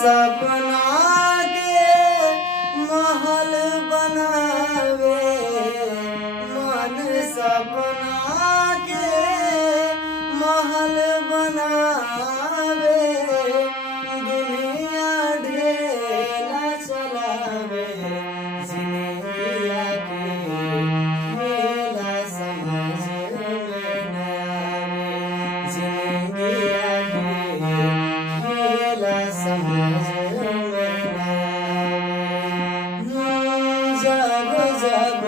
सपना के महल बनावे, मन सपना के महल बनावे, दुनिया ढेला चलावे, जिंदगिया के खेला समझ में न आवे, जिंदगिया के खेला समझ में न आवे। जब जब